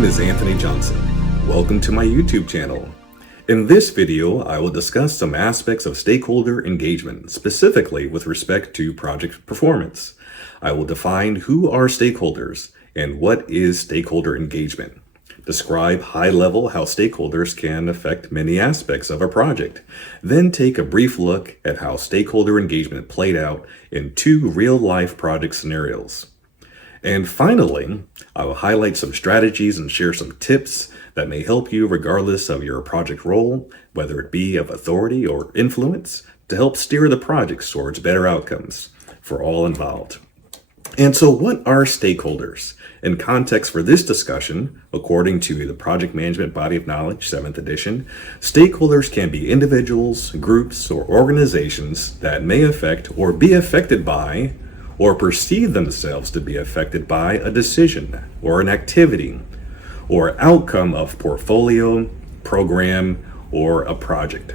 name is Anthony Johnson. Welcome to my YouTube channel. In this video, I will discuss some aspects of stakeholder engagement, specifically with respect to project performance. I will define who are stakeholders and what is stakeholder engagement. Describe high-level how stakeholders can affect many aspects of a project. Then take a brief look at how stakeholder engagement played out in two real-life project scenarios. And finally, I will highlight some strategies and share some tips that may help you regardless of your project role, whether it be of authority or influence, to help steer the project towards better outcomes for all involved. And so what are stakeholders? In context for this discussion, according to the Project Management Body of Knowledge, 7th edition, stakeholders can be individuals, groups, or organizations that may affect or be affected by or perceive themselves to be affected by a decision or an activity or outcome of portfolio, program, or a project.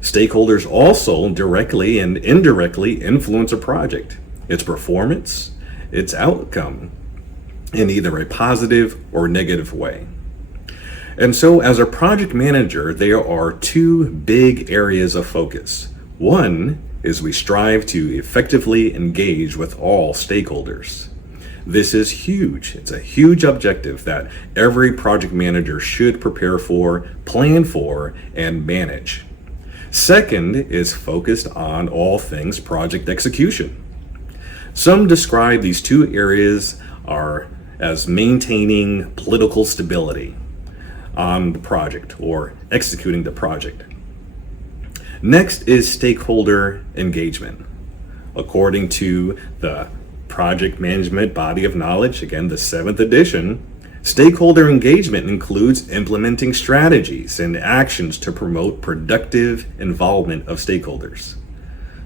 Stakeholders also directly and indirectly influence a project, its performance, its outcome, in either a positive or negative way. And so as a project manager, there are two big areas of focus. One is we strive to effectively engage with all stakeholders. This is huge. It's a huge objective that every project manager should prepare for, plan for, and manage. Second is focused on all things project execution. Some describe these two areas as maintaining political stability on the project or executing the project. Next is stakeholder engagement. According to the Project Management Body of Knowledge, again, the 7th edition, stakeholder engagement includes implementing strategies and actions to promote productive involvement of stakeholders.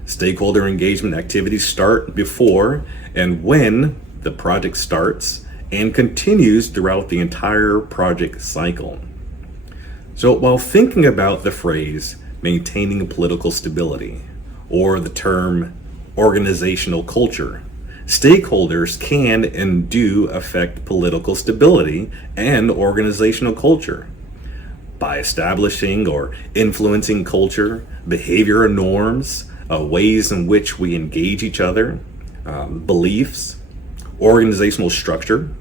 Stakeholder engagement activities start before and when the project starts and continues throughout the entire project cycle. So while thinking about the phrase maintaining political stability or the term organizational culture, stakeholders can and do affect political stability and organizational culture by establishing or influencing culture, behavior and norms, ways in which we engage each other, beliefs, organizational structure,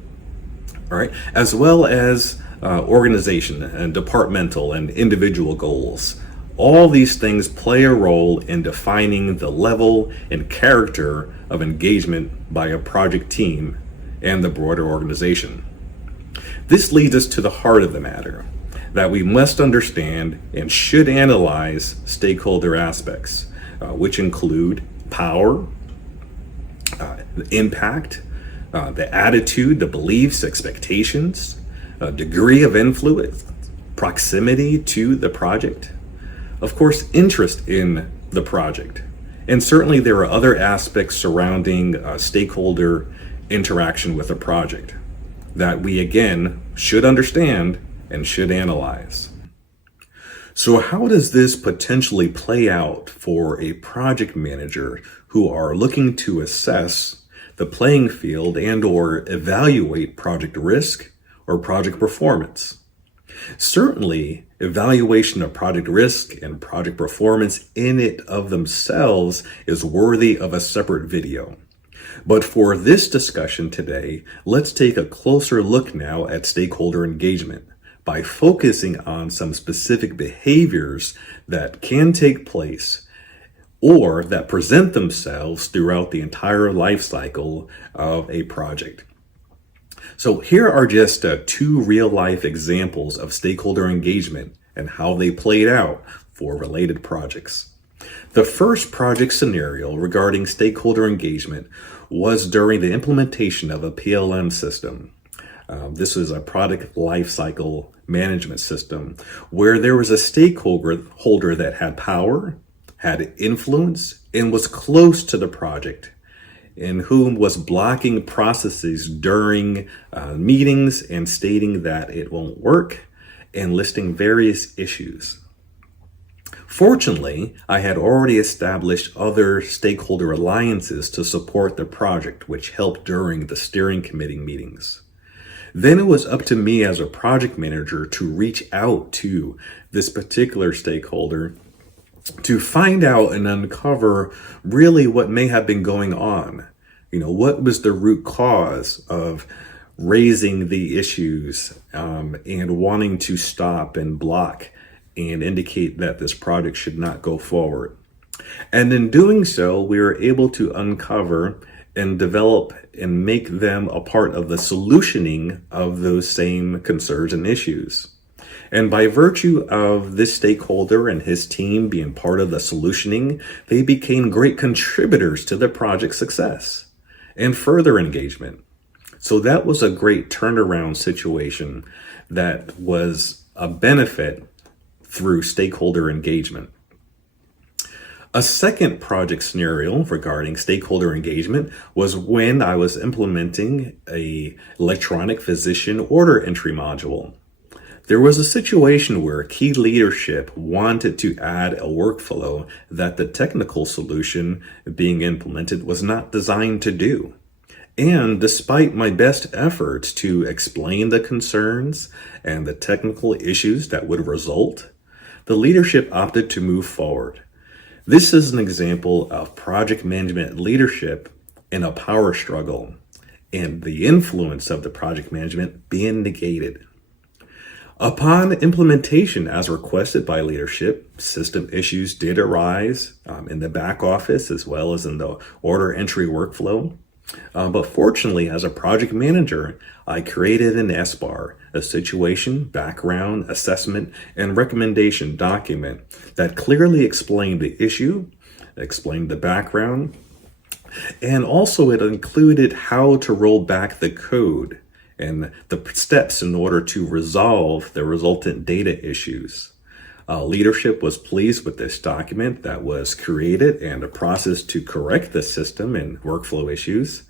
all right, as well as organization and departmental and individual goals. All these things play a role in defining the level and character of engagement by a project team and the broader organization. This leads us to the heart of the matter, that we must understand and should analyze stakeholder aspects, which include power, the impact, the attitude, the beliefs, expectations, degree of influence, proximity to the project, of course, interest in the project. And certainly there are other aspects surrounding stakeholder interaction with a project that we, again, should understand and should analyze. So how does this potentially play out for a project manager who are looking to assess the playing field and or evaluate project risk or project performance? Certainly, evaluation of project risk and project performance in it of themselves is worthy of a separate video. But for this discussion today, let's take a closer look now at stakeholder engagement by focusing on some specific behaviors that can take place or that present themselves throughout the entire life cycle of a project. So here are just two real-life examples of stakeholder engagement and how they played out for related projects. The first project scenario regarding stakeholder engagement was during the implementation of a PLM system. This is a product lifecycle management system where there was a stakeholder that had power, had influence, and was close to the project, and whom was blocking processes during meetings and stating that it won't work and listing various issues. Fortunately, I had already established other stakeholder alliances to support the project, which helped during the steering committee meetings. Then it was up to me as a project manager to reach out to this particular stakeholder to find out and uncover really what may have been going on. What was the root cause of raising the issues and wanting to stop and block and indicate that this project should not go forward. And in doing so, we were able to uncover and develop and make them a part of the solutioning of those same concerns and issues. And by virtue of this stakeholder and his team being part of the solutioning, they became great contributors to the project's success and further engagement. So that was a great turnaround situation that was a benefit through stakeholder engagement. A second project scenario regarding stakeholder engagement was when I was implementing an electronic physician order entry module. There was a situation where key leadership wanted to add a workflow that the technical solution being implemented was not designed to do. And despite my best efforts to explain the concerns and the technical issues that would result, the leadership opted to move forward. This is an example of project management leadership in a power struggle and the influence of the project management being negated. Upon implementation as requested by leadership, system issues did arise in the back office as well as in the order entry workflow. But fortunately, as a project manager, I created an SBAR, a situation, background, assessment, and recommendation document that clearly explained the issue, explained the background, and also it included how to roll back the code and the steps in order to resolve the resultant data issues. Leadership was pleased with this document that was created and a process to correct the system and workflow issues.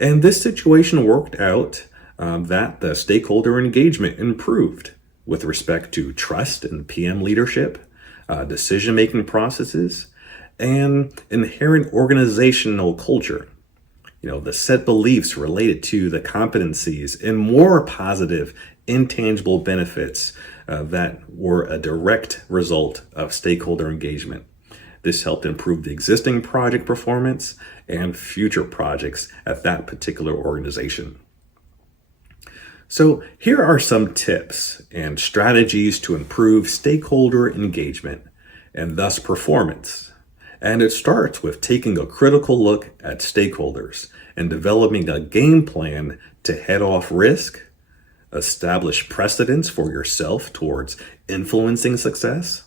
And this situation worked out that the stakeholder engagement improved with respect to trust in PM leadership, decision-making processes, and inherent organizational culture. The set beliefs related to the competencies and more positive intangible benefits that were a direct result of stakeholder engagement. This helped improve the existing project performance and future projects at that particular organization. So here are some tips and strategies to improve stakeholder engagement and thus performance. And it starts with taking a critical look at stakeholders and developing a game plan to head off risk, establish precedents for yourself towards influencing success,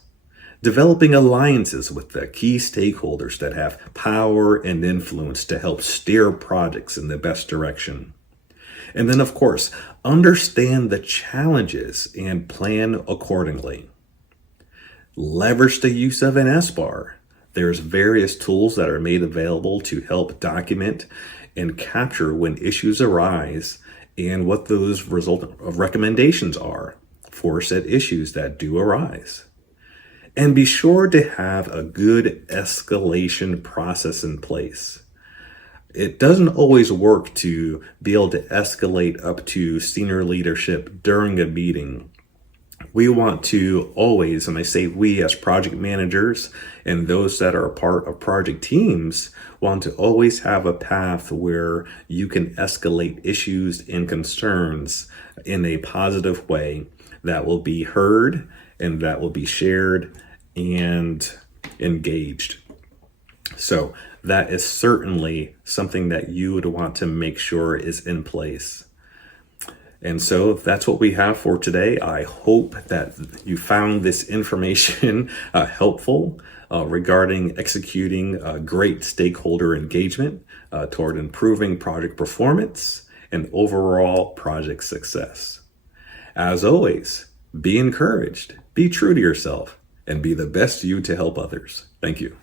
developing alliances with the key stakeholders that have power and influence to help steer projects in the best direction. And then, of course, understand the challenges and plan accordingly. Leverage the use of an SBAR. There's various tools that are made available to help document and capture when issues arise and what those result of recommendations are for said issues that do arise. And be sure to have a good escalation process in place. It doesn't always work to be able to escalate up to senior leadership during a meeting. We want to always, and I say we as project managers and those that are a part of project teams, want to always have a path where you can escalate issues and concerns in a positive way that will be heard and that will be shared and engaged. So that is certainly something that you would want to make sure is in place. And so that's what we have for today. I hope that you found this information helpful regarding executing great stakeholder engagement toward improving project performance and overall project success. As always, be encouraged, be true to yourself, and be the best you to help others. Thank you.